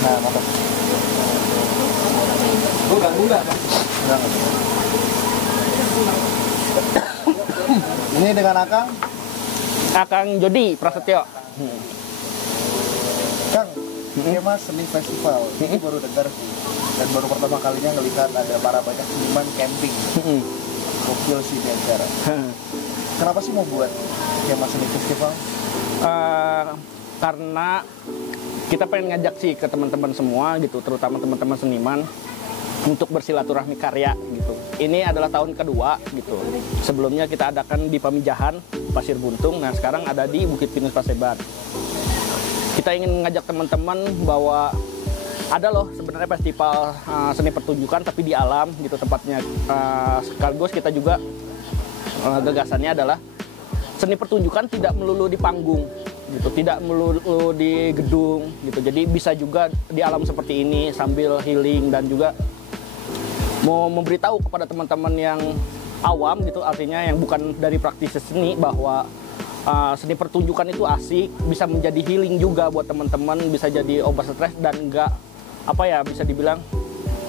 Nah, mantap. Enggak. Ini dengan Akang Jody Prasetyo. Kang, Kema Seni Festival. Ini baru dengar sih. Dan baru pertama kalinya ngelihat ada para banyak seniman camping. Gokil sih di acara. Kenapa sih mau buat Kema Seni Festival? Karena kita pengen ngajak sih ke teman-teman semua gitu, terutama teman-teman seniman untuk bersilaturahmi karya gitu. Ini adalah tahun kedua gitu. Sebelumnya kita adakan di Pamijahan, Pasir Buntung. Nah sekarang ada di Bukit Pinus Paseban. Kita ingin mengajak teman-teman bahwa ada loh sebenarnya festival seni pertunjukan tapi di alam gitu tempatnya. Sekaligus kita juga gagasannya adalah seni pertunjukan tidak melulu di panggung gitu, tidak melulu di gedung gitu. Jadi bisa juga di alam seperti ini sambil healing dan juga mau memberitahu kepada teman-teman yang awam gitu, artinya yang bukan dari praktisi seni bahwa seni pertunjukan itu asik, bisa menjadi healing juga buat teman-teman, bisa jadi obat stres dan bisa dibilang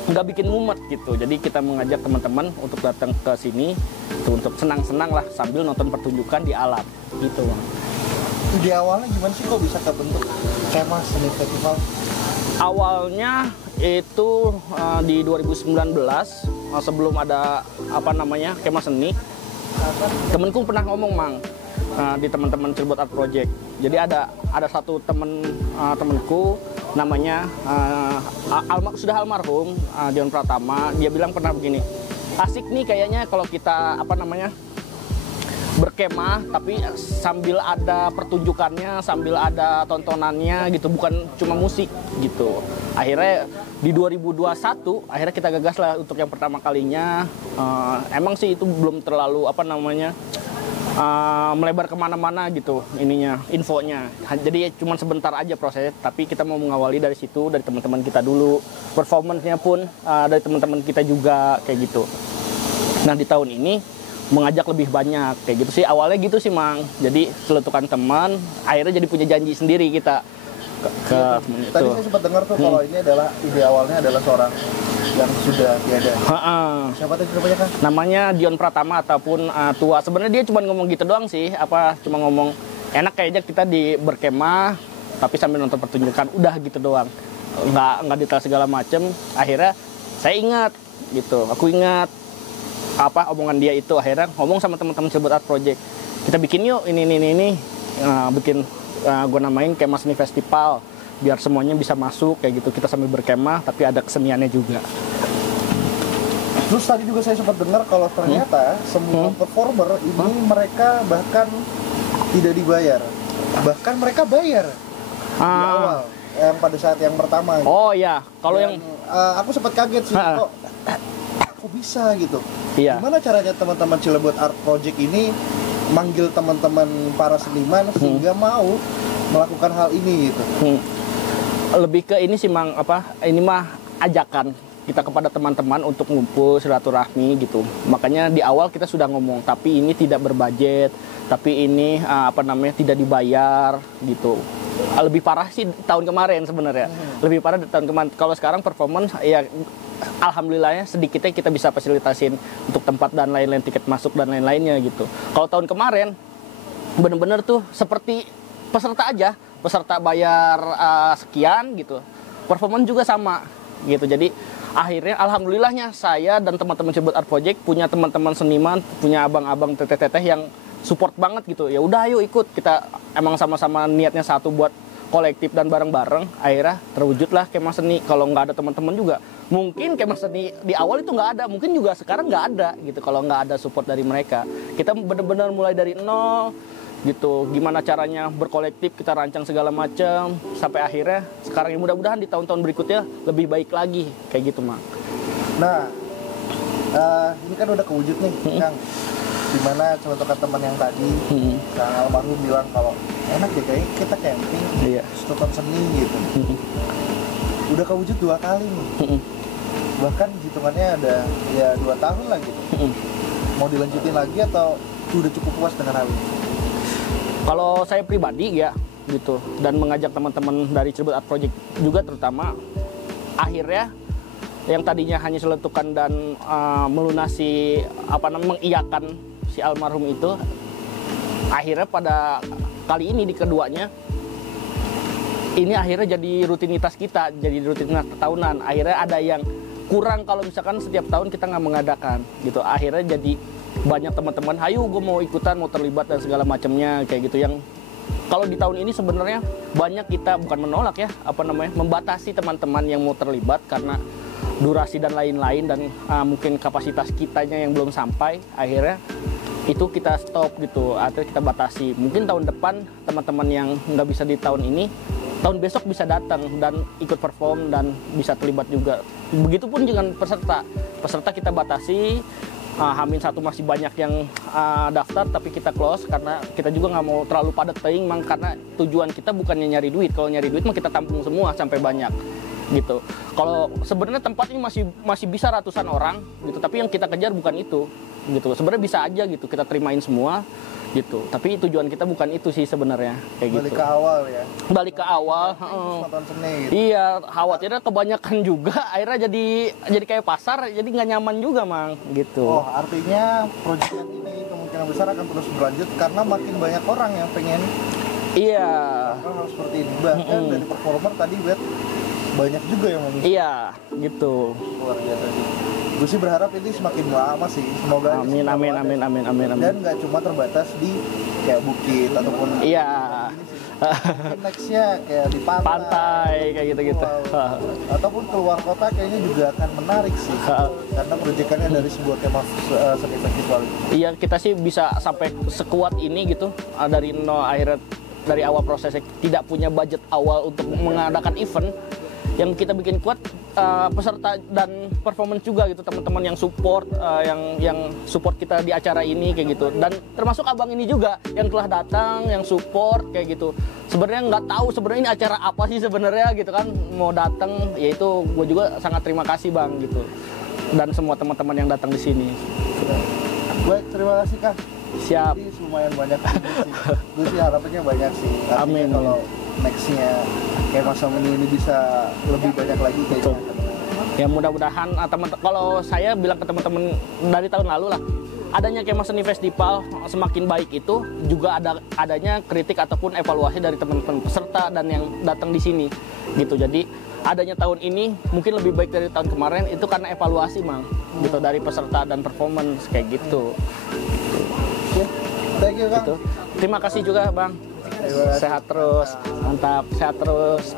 nggak bikin mumet gitu. Jadi kita mengajak teman-teman untuk datang ke sini untuk senang-senang lah sambil nonton pertunjukan di alam gitu. Di awalnya gimana sih kok bisa kebentuk Kema Seni Festival? Awalnya itu di 2019 sebelum ada Kema Seni, temenku pernah ngomong di teman-teman Cirebon Art Project. Jadi ada satu temenku namanya sudah almarhum Dion Pratama. Dia bilang pernah begini, asik nih kayaknya kalau kita berkemah tapi sambil ada pertunjukannya, sambil ada tontonannya gitu, bukan cuma musik gitu. Akhirnya di 2021 akhirnya kita gagas lah untuk yang pertama kalinya. Emang sih itu belum terlalu melebar kemana-mana gitu infonya. Jadi cuma sebentar aja prosesnya, tapi kita mau mengawali dari situ, dari teman-teman kita dulu. Performance-nya pun dari teman-teman kita juga kayak gitu. Nah di tahun ini mengajak lebih banyak kayak gitu sih, awalnya gitu sih Mang. Jadi celetukan teman, akhirnya jadi punya janji sendiri kita ke Tadi saya sempat dengar tuh kalau ini adalah ide awalnya adalah seorang yang sudah tiada. Siapa tadi namanya Kang? Namanya Dion Pratama ataupun tua. Sebenarnya dia cuma ngomong gitu doang sih, cuma ngomong enak kayaknya kita berkemah tapi sambil nonton pertunjukan, udah gitu doang. Nggak detail segala macem. Akhirnya saya ingat gitu, aku ingat omongan dia itu, akhirnya ngomong sama teman-teman Cirebon Art Project, kita bikin yuk ini bikin gue namain Kema Seni Festival biar semuanya bisa masuk kayak gitu, kita sambil berkemah tapi ada keseniannya juga. Terus tadi juga saya sempat dengar kalau ternyata semua performer ini mereka bahkan tidak dibayar, bahkan mereka bayar di awal yang pada saat yang pertama gitu. Oh ya, kalau yang aku sempat kaget sih kok bisa gitu. Iya. Gimana caranya teman-teman Cirebon Art Project ini manggil teman-teman para seniman sehingga mau melakukan hal ini gitu? Lebih ke ini sih Mang, ini mah ajakan kita kepada teman-teman untuk ngumpul silaturahmi gitu. Makanya di awal kita sudah ngomong, tapi ini tidak berbudget, tapi ini tidak dibayar gitu. Lebih parah sih tahun kemarin sebenarnya. Lebih parah di tahun kemarin. Kalau sekarang performance ya alhamdulillahnya sedikitnya kita bisa fasilitasin untuk tempat dan lain-lain, tiket masuk dan lain-lainnya gitu. Kalau tahun kemarin bener-bener tuh seperti peserta aja, peserta bayar sekian gitu, performance juga sama gitu. Jadi akhirnya alhamdulillahnya saya dan teman-teman Cirebon Art Project punya teman-teman seniman, punya abang-abang teteh-teteh yang support banget gitu. Ya udah ayo ikut, kita emang sama-sama niatnya satu buat kolektif dan bareng-bareng, akhirnya terwujudlah Kema Seni. Kalau nggak ada teman-teman juga, mungkin Kema Seni di awal itu nggak ada, mungkin juga sekarang nggak ada gitu kalau nggak ada support dari mereka. Kita benar-benar mulai dari nol gitu, gimana caranya berkolektif, kita rancang segala macam sampai akhirnya sekarang yang mudah-mudahan di tahun-tahun berikutnya lebih baik lagi kayak gitu Mang. Nah ini kan udah kewujud nih Kang, dimana celetukan teman yang tadi Kang almarhum bilang kalau enak ya kayak kita camping terus nonton seni gitu. Udah kewujud 2 kali nih, bahkan hitungannya ada ya 2 tahun lah gitu. Mau dilanjutin lagi atau udah cukup puas dengan hal ini? Kalau saya pribadi ya gitu, dan mengajak teman-teman dari Cirebon Art Project juga terutama, akhirnya yang tadinya hanya seletukan dan melunasi mengiyakan si almarhum itu, akhirnya pada kali ini di keduanya ini akhirnya jadi rutinitas kita, jadi rutinitas tahunan. Akhirnya ada yang kurang kalau misalkan setiap tahun kita nggak mengadakan gitu. Akhirnya jadi banyak teman-teman, ayo gue mau ikutan, mau terlibat dan segala macamnya kayak gitu. Yang kalau di tahun ini sebenarnya banyak kita bukan menolak ya, membatasi teman-teman yang mau terlibat karena durasi dan lain-lain, dan mungkin kapasitas kitanya yang belum sampai. Akhirnya itu kita stop gitu, atau kita batasi. Mungkin tahun depan teman-teman yang nggak bisa di tahun ini, tahun besok bisa datang dan ikut perform dan bisa terlibat juga. Begitupun dengan peserta kita batasi. H-1 masih banyak yang daftar, tapi kita close karena kita juga nggak mau terlalu padat paying, karena tujuan kita bukannya nyari duit. Kalau nyari duit mah kita tampung semua sampai banyak gitu. Kalau sebenarnya tempat ini masih bisa ratusan orang gitu, tapi yang kita kejar bukan itu gitu. Sebenarnya bisa aja gitu kita terimain semua gitu, tapi tujuan kita bukan itu sih sebenarnya, kayak balik gitu. Ke awal ya. Balik ke awal. Gitu. Iya, khawatirnya kebanyakan juga, akhirnya jadi kayak pasar, jadi nggak nyaman juga mang gitu. Oh, artinya proyek ini kemungkinan besar akan terus berlanjut karena makin banyak orang yang pengen. Iya. Hal seperti ini. Bahkan dari performer tadi banyak juga yang mengisi. Iya, gitu. Luar biasa sih. Gue sih berharap ini semakin lama sih, semoga amin. Dan nggak cuma terbatas di kayak bukit ataupun iya. Nextnya kayak di pantai kayak gitu-gitu. Wow. Ataupun keluar kota kayaknya juga akan menarik sih, karena proyekannya dari sebuah kemah seni festival. Iya, kita sih bisa sampai sekuat ini gitu, dari nol, akhirnya dari awal prosesnya tidak punya budget awal untuk mengadakan event. Yang kita bikin kuat peserta dan performance juga gitu, teman-teman yang support, yang support kita di acara ini kayak gitu, dan termasuk abang ini juga yang telah datang, yang support kayak gitu. Sebenarnya nggak tahu sebenarnya ini acara apa sih sebenarnya gitu kan, mau datang, yaitu gue juga sangat terima kasih bang gitu, dan semua teman-teman yang datang di sini. Baik, terima kasih Kak. Siap. Jadi lumayan banyak sih. Gue sih harapannya banyak sih. Artinya amin. Kalau nextnya kayak masa menu ini bisa lebih banyak lagi kayaknya. Ya mudah-mudahan kalau saya bilang ke teman-teman dari tahun lalu lah, adanya Kemah Seni Festival semakin baik itu juga adanya kritik ataupun evaluasi dari teman-teman peserta dan yang datang di sini gitu. Jadi adanya tahun ini mungkin lebih baik dari tahun kemarin itu karena evaluasi mang gitu dari peserta dan performance kayak gitu. Thank you, Bang. Gitu. Terima kasih juga bang. Sehat terus, mantap, sehat terus.